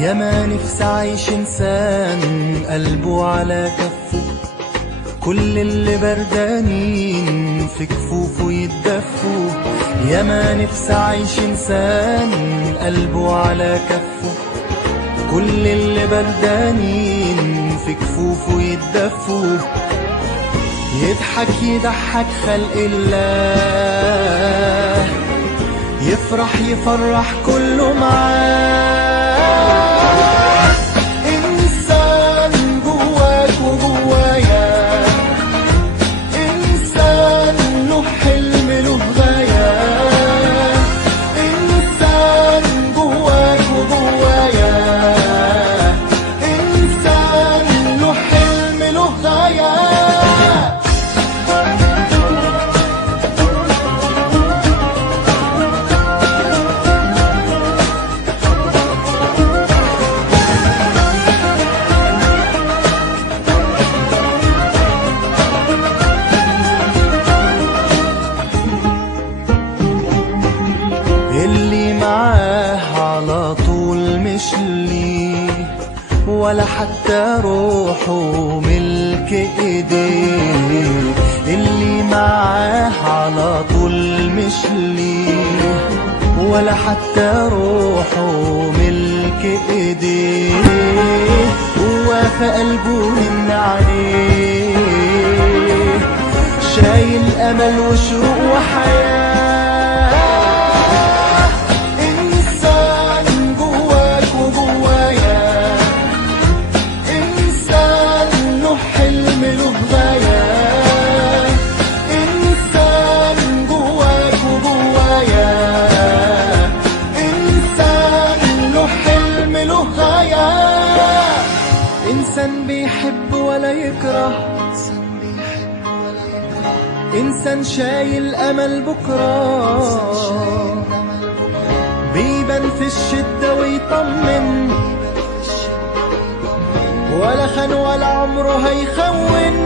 يا ما نفسي أعيش إنسان قلبه على كفه، كل اللي بردانين في كفوفه يتدفوا. يا ما نفسي أعيش إنسان قلبه على كفه، كل اللي بردانين في كفوفه يتدفوا. يضحك يضحك خلق الله، يفرح يفرح كله معاه. إنسان جواك وجوايا، إنسان له حلم له غاية. إنسان جواك وجوايا، إنسان له حلم له غاية. اللي معاه على طول مش ليه، ولا حتى روحه ملك ايديه. اللي معاه على طول مش ليه، ولا حتى روحه ملك ايديه. هو في قلبه من عليه، شايل امل وشوق وحياه. إنسان بيحب ولا يكره، إنسان شايل أمل بكرة، بيبان في الشدة ويطمن، ولا خان ولا عمره هيخون.